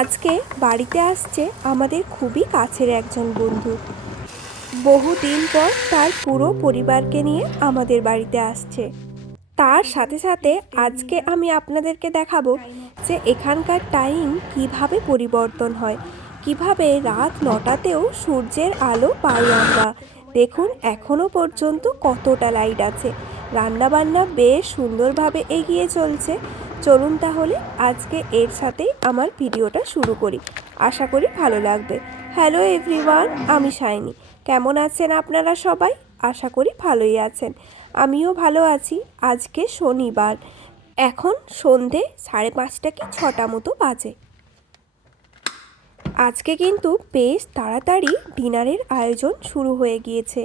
আজকে বাড়িতে আসছে আমাদের খুবই কাছের একজন বন্ধু। বহুদিন পর তার পুরো পরিবারকে নিয়ে আমাদের বাড়িতে আসছে। তার সাথে সাথে আজকে আমি আপনাদেরকে দেখাবো যে এখানকার টাইম কিভাবে পরিবর্তন হয়, কিভাবে রাত 9টাতেও সূর্যের আলো পাই আমরা। দেখুন এখনো পর্যন্ত কতটা লাইট আছে। রান্নাবান্না বেশ সুন্দরভাবে এগিয়ে চলছে। চলুন তাহলে আজকে এর সাথেই আমার ভিডিওটা শুরু করি। আশা করি ভালো লাগবে। হ্যালো এভরিওয়ান, আমি শাইনি। কেমন আছেন আপনারা সবাই? আশা করি ভালোই আছেন। আমিও ভালো আছি। আজকে শনিবার, এখন সন্ধে 5:30 কি 6টা মতো বাজে। আজকে কিন্তু বেশ তাড়াতাড়ি ডিনারের আয়োজন শুরু হয়ে গিয়েছে।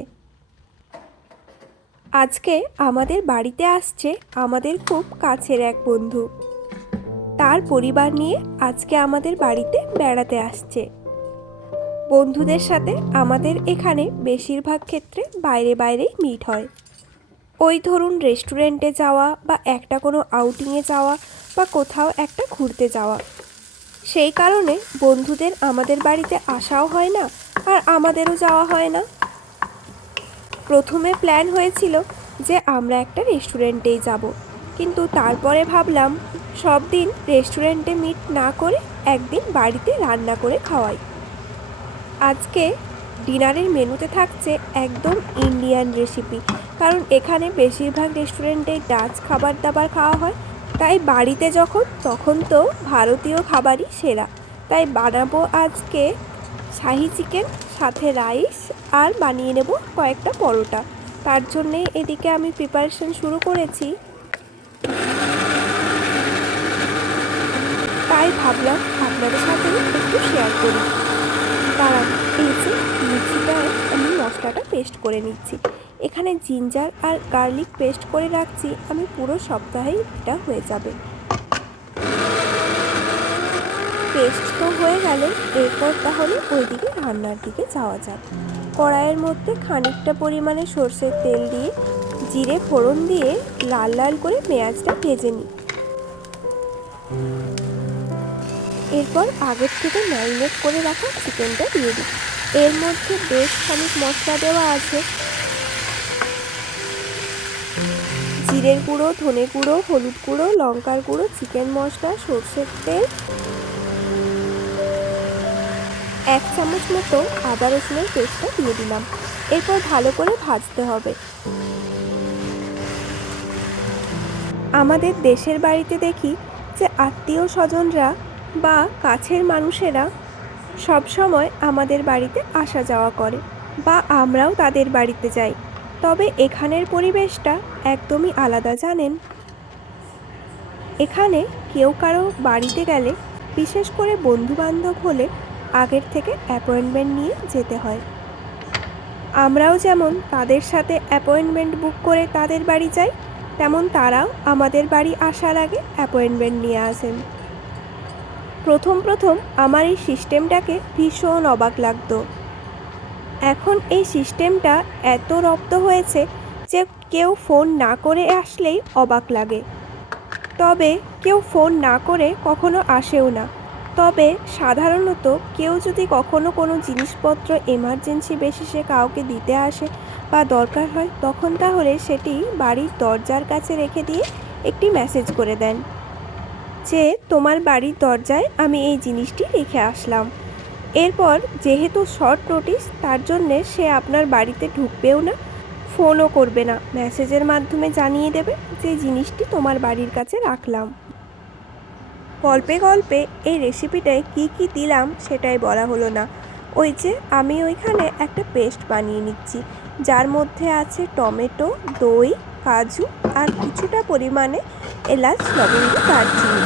আজকে আমাদের বাড়িতে আসছে আমাদের খুব কাছের এক বন্ধু। তার পরিবার নিয়ে আজকে আমাদের বাড়িতে বেড়াতে আসছে। বন্ধুদের সাথে আমাদের এখানে বেশিরভাগ ক্ষেত্রে বাইরেই মিট হয়। ওই ধরুন রেস্টুরেন্টে যাওয়া বা একটা কোনো আউটিংয়ে যাওয়া বা কোথাও একটা ঘুরতে যাওয়া। সেই কারণে বন্ধুদের আমাদের বাড়িতে আসাও হয় না, আর আমাদেরও যাওয়া হয় না। প্রথমে প্ল্যান হয়েছিল যে আমরা একটা রেস্টুরেন্টেই যাব, কিন্তু তারপরে ভাবলাম সব দিন রেস্টুরেন্টে মিট না করে একদিন বাড়িতে রান্না করে খাওয়াই। আজকে ডিনারের মেনুতে থাকছে একদম ইন্ডিয়ান রেসিপি, কারণ এখানে বেশিরভাগ রেস্টুরেন্টে ডাচ খাবার দাবার খাওয়া হয়। তাই বাড়িতে তখন তো ভারতীয় খাবারই সেরা। তাই বানাবো আজকে শাহি চিকেন, সাথে রাইস, আর বানিয়ে নেব কয়েকটা পরোটা। তার জন্যে এদিকে আমি প্রিপারেশন শুরু করেছি। তাই ভাবলাম আপনাদের সাথে একটু শেয়ার করি। তারা এই যে মিক্সিটায় আমি মশলাটা পেস্ট করে নিচ্ছি। এখানে জিঞ্জার আর গার্লিক পেস্ট করে রাখছি, আমি পুরো সপ্তাহেই এটা হয়ে যাবে। পেস্ট তো হয়ে গেল, এরপর তাহলে ওইদিকে রান্নার দিকে যাওয়া যাক। কড়াইয়ের মধ্যে খানিকটা পরিমাণে সর্ষের তেল দিয়ে জিরে ফোড়ন দিয়ে লাল লাল করে পেঁয়াজটা ভেজে নিই। এরপর আগের থেকে ম্যারিনেট করে রাখা চিকেনটা দিয়ে দিই। এর মধ্যে বেশ খানিক মশলা দেওয়া আছে। জিরের গুঁড়ো, ধনে গুঁড়ো, হলুদ গুঁড়ো, লঙ্কার গুঁড়ো, চিকেন মশলা, সর্ষের তেল, 1 চামচ মতো আদা রসুনের পেস্টটা দিয়ে দিলাম। এরপর ভালো করে ভাজতে হবে। আমাদের দেশের বাড়িতে দেখি যে আত্মীয় স্বজনরা বা কাছের মানুষেরা সব সময় আমাদের বাড়িতে আসা যাওয়া করে, বা আমরাও তাদের বাড়িতে যাই। তবে এখানের পরিবেশটা একদমই আলাদা, জানেন। এখানে কেউ কারো বাড়িতে গেলে, বিশেষ করে বন্ধুবান্ধব হলে, আগের থেকে অ্যাপয়েন্টমেন্ট নিয়ে যেতে হয়। আমরাও যেমন তাদের সাথে অ্যাপয়েন্টমেন্ট বুক করে তাদের বাড়ি যাই, তেমন তারাও আমাদের বাড়ি আসার আগে অ্যাপয়েন্টমেন্ট নিয়ে আসেন। প্রথম আমার এই সিস্টেমটাকে ভীষণ অবাক লাগতো। এখন এই সিস্টেমটা এত রপ্ত হয়েছে যে কেউ ফোন না করে আসলেই অবাক লাগে। তবে কেউ ফোন না করে কখনো আসেও না। তবে সাধারণত কেউ যদি কখনো কোনো জিনিসপত্র এমার্জেন্সি বেসিসে কাউকে দিতে আসে বা দরকার হয়, তখন তাহলে সেটি বাড়ির দরজার কাছে রেখে দিয়ে একটি মেসেজ করে দেন যে তোমার বাড়ির দরজায় আমি এই জিনিসটি রেখে আসলাম। এরপর যেহেতু শর্ট নোটিস, তার জন্যে সে আপনার বাড়িতে ঢুকবেও না, ফোনও করবে না, মেসেজের মাধ্যমে জানিয়ে দেবে যে জিনিসটি তোমার বাড়ির কাছে রাখলাম। গল্পে গল্পে এই রেসিপিটায় কি কি দিলাম সেটাই বলা হলো না। ওই যে আমি ওইখানে একটা পেস্ট বানিয়ে নিচ্ছি, যার মধ্যে আছে টমেটো, দই, কাজু আর কিছুটা পরিমাণে এলাচ, লবঙ্গ, দারচিনি।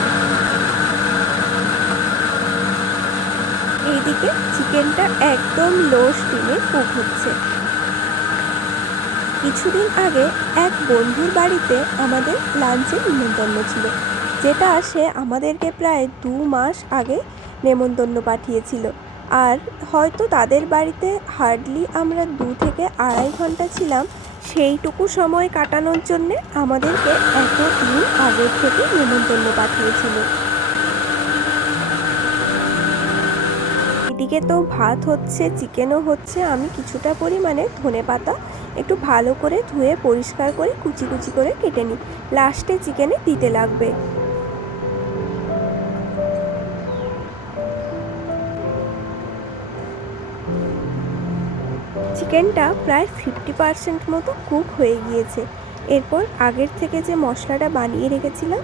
এইদিকে চিকেনটা একদম লো স্টিমে কুক হচ্ছে। কিছুদিন আগে এক বন্ধুর বাড়িতে আমাদের লাঞ্চের নিমন্ত্রণ ছিল, যেটা সে আমাদেরকে প্রায় 2 মাস আগে নেমন্তন্ন পাঠিয়েছিল। আর হয়তো তাদের বাড়িতে হার্ডলি আমরা 2 থেকে 2.5 ঘন্টা ছিলাম। সেইটুকু সময় কাটানোর জন্যে আমাদেরকে এত দিন আগের থেকে নেমন্তন্ন পাঠিয়েছিল। এদিকে তো ভাত হচ্ছে, চিকেনও হচ্ছে। আমি কিছুটা পরিমাণে ধনেপাতা একটু ভালো করে ধুয়ে পরিষ্কার করে কুচি কুচি করে কেটে নিই, লাস্টে চিকেনে দিতে লাগবে। চিকেনটা প্রায় 50% মতো কুক হয়ে গিয়েছে। এরপর আগের থেকে যে মশলাটা বানিয়ে রেখেছিলাম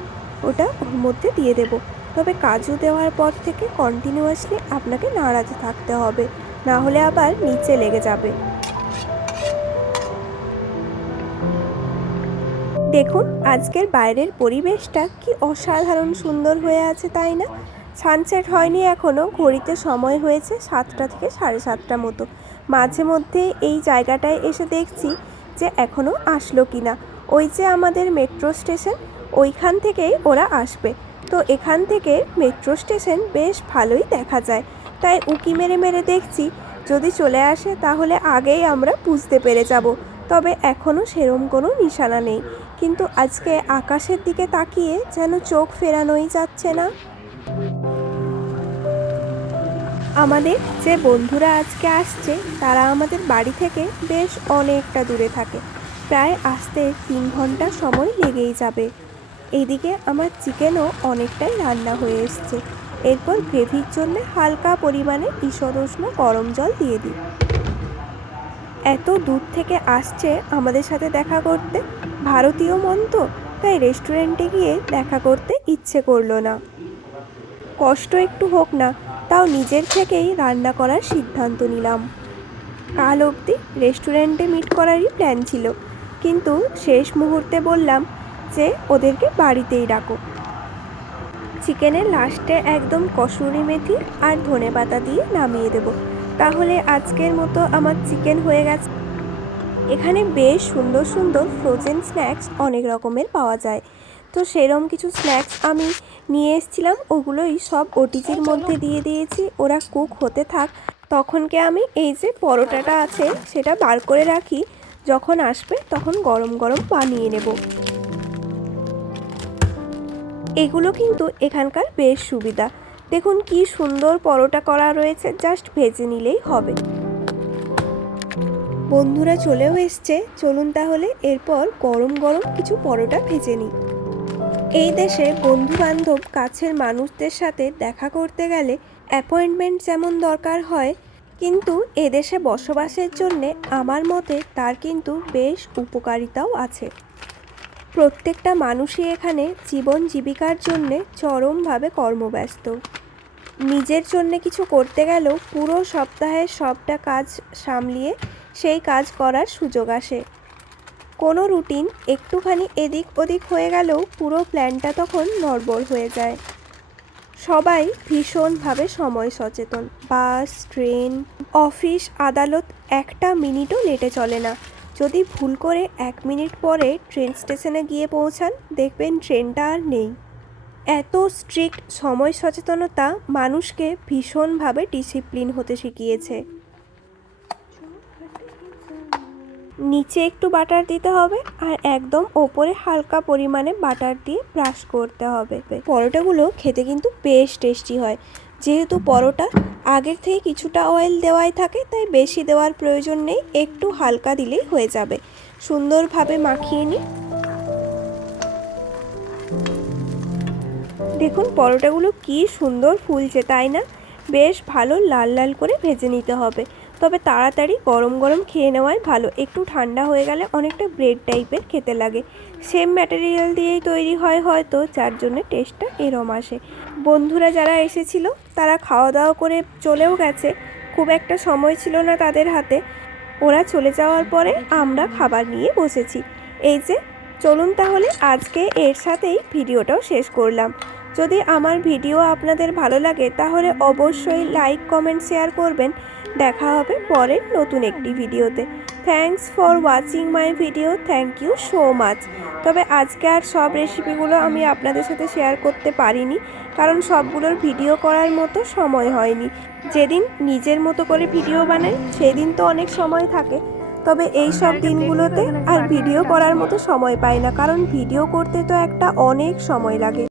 ওটা ওর মধ্যে দিয়ে দেব। তবে কাজু দেওয়ার পর থেকে কন্টিনিউয়াসলি আপনাকে নাড়াতে থাকতে হবে, না হলে আবার নিচে লেগে যাবে। দেখুন আজকের বাইরের পরিবেশটা কি অসাধারণ সুন্দর হয়ে আছে, তাই না? সানসেট হয়নি এখনও, ঘড়িতে সময় হয়েছে 7টা থেকে 7:30 মতো। মাঝে মধ্যে এই জায়গাটায় এসে দেখছি যে এখনও আসলো কি না। ওই যে আমাদের মেট্রো স্টেশন, ওইখান থেকেই ওরা আসবে। তো এখান থেকে মেট্রো স্টেশন বেশ ভালোই দেখা যায়, তাই উঁকি মেরে মেরে দেখছি যদি চলে আসে তাহলে আগেই আমরা বুঝতে পেরে যাব। তবে এখনও সেরম কোনো নিশানা নেই, কিন্তু আজকে আকাশের দিকে তাকিয়ে যেন চোখ ফেরানোই যাচ্ছে না। আমাদের যে বন্ধুরা আজকে আসছে তারা আমাদের বাড়ি থেকে বেশ অনেকটা দূরে থাকে, প্রায় আসতে 3 ঘন্টা সময় লেগেই যাবে। এইদিকে আমার চিকেনও অনেকটাই রান্না হয়ে এসছে। এরপর গ্রেভির জন্য হালকা পরিমাণে ঈষৎ উষ্ণ গরম জল দিয়ে দিই। এত দূর থেকে আসছে আমাদের সাথে দেখা করতে, ভারতীয় মন তো, তাই রেস্টুরেন্টে গিয়ে দেখা করতে ইচ্ছে করলো না। কষ্ট একটু হোক না, তাও নিজের থেকেই রান্না করার সিদ্ধান্ত নিলাম। কাল অবধি রেস্টুরেন্টে মিট করারই প্ল্যান ছিল, কিন্তু শেষ মুহূর্তে বললাম যে ওদেরকে বাড়িতেই ডাকো। চিকেনের লাস্টে একদম কসুরি মেথি আর ধনেপাতা দিয়ে নামিয়ে দেব, তাহলে আজকের মতো আমার চিকেন হয়ে গেছে। এখানে বেশ সুন্দর সুন্দর ফ্রোজেন স্ন্যাক্স অনেক রকমের পাওয়া যায়, তো সেরম কিছু স্ন্যাক্স আমি নিয়ে এসেছিলাম, ওগুলোই সব ওটিজির মধ্যে দিয়ে দিয়েছি। ওরা কুক হতে থাক, তখনকে আমি এই যে পরোটাটা আছে সেটা বার করে রাখি, যখন আসবে তখন গরম গরম বানিয়ে নেব। এগুলো কিন্তু এখানকার বেশ সুবিধা। দেখুন কি সুন্দর পরোটা করা রয়েছে, জাস্ট ভেজে নিলেই হবে। বন্ধুরা চলেও এসছে, চলুন তাহলে এরপর গরম গরম কিছু পরোটা ভেজে নিই। এই দেশে বন্ধু বান্ধব কাছের মানুষদের সাথে দেখা করতে গেলে অ্যাপয়েন্টমেন্ট যেমন দরকার হয়, কিন্তু এদেশে বসবাসের জন্যে আমার মতে তার কিন্তু বেশ উপকারিতাও আছে। প্রত্যেকটা মানুষই এখানে জীবন জীবিকার জন্যে চরমভাবে কর্মব্যস্ত। নিজের জন্যে কিছু করতে গেলেও পুরো সপ্তাহের সবটা কাজ সামলিয়ে সেই কাজ করার সুযোগ আসে। কোনো রুটিন একটুখানি এদিক ওদিক হয়ে গেলেও পুরো প্ল্যানটা তখন নড়বড় হয়ে যায়। সবাই ভীষণভাবে সময় সচেতন। বাস, ট্রেন, অফিস, আদালত একটা মিনিটও লেটে চলে না। যদি ভুল করে 1 মিনিট পরে ট্রেন স্টেশনে গিয়ে পৌঁছান, দেখবেন ট্রেনটা আর নেই। এত স্ট্রিক্ট সময় সচেতনতা মানুষকে ভীষণভাবে ডিসিপ্লিন হতে শিখিয়েছে। নিচে একটু বাটার দিতে হবে আর একদম ওপরে হালকা পরিমাণে বাটার দিয়ে ব্রাশ করতে হবে। পরোটাগুলো খেতে কিন্তু বেশ টেস্টি হয়। যেহেতু পরোটা আগের থেকে কিছুটা অয়েল দেওয়াই থাকে, তাই বেশি দেওয়ার প্রয়োজন নেই, একটু হালকা দিলেই হয়ে যাবে। সুন্দরভাবে মাখিয়ে নিই। দেখুন পরোটাগুলো কি সুন্দর ফুলছে, তাই না? বেশ ভালো লাল লাল করে ভেজে নিতে হবে, তবে তাড়াতাড়ি গরম গরম খেয়ে নেওয়াই ভালো। একটু ঠান্ডা হয়ে গেলে অনেকটা ব্রেড টাইপের খেতে লাগে। সেম ম্যাটেরিয়াল দিয়েই তৈরি হয় হয়তো, যার জন্য টেস্টটা এরম আসে। বন্ধুরা যারা এসেছিল তারা খাওয়া দাওয়া করে চলেও গেছে, খুব একটা সময় ছিল না তাদের হাতে। ওরা চলে যাওয়ার পরে আমরা খাবার নিয়ে বসেছি। এই যে, চলুন তাহলে আজকে এর সাথেই ভিডিওটাও শেষ করলাম। যদি আমার ভিডিও আপনাদের ভালো লাগে তাহলে অবশ্যই লাইক, কমেন্ট, শেয়ার করবেন। দেখা হবে পরের নতুন একটি ভিডিওতে। Thanks for watching my video, thank you so much. তবে আজকে আর সব রেসিপিগুলো আমি আপনাদের সাথে শেয়ার করতে পারিনি, কারণ সবগুলোর ভিডিও করার মতো সময় হয়নি। যেদিন নিজের মতো করে ভিডিও বানাই সেদিন তো অনেক সময় থাকে, তবে এই সব দিনগুলোতে আর ভিডিও করার মতো সময় পাই না, কারণ ভিডিও করতে তো একটা অনেক সময় লাগে।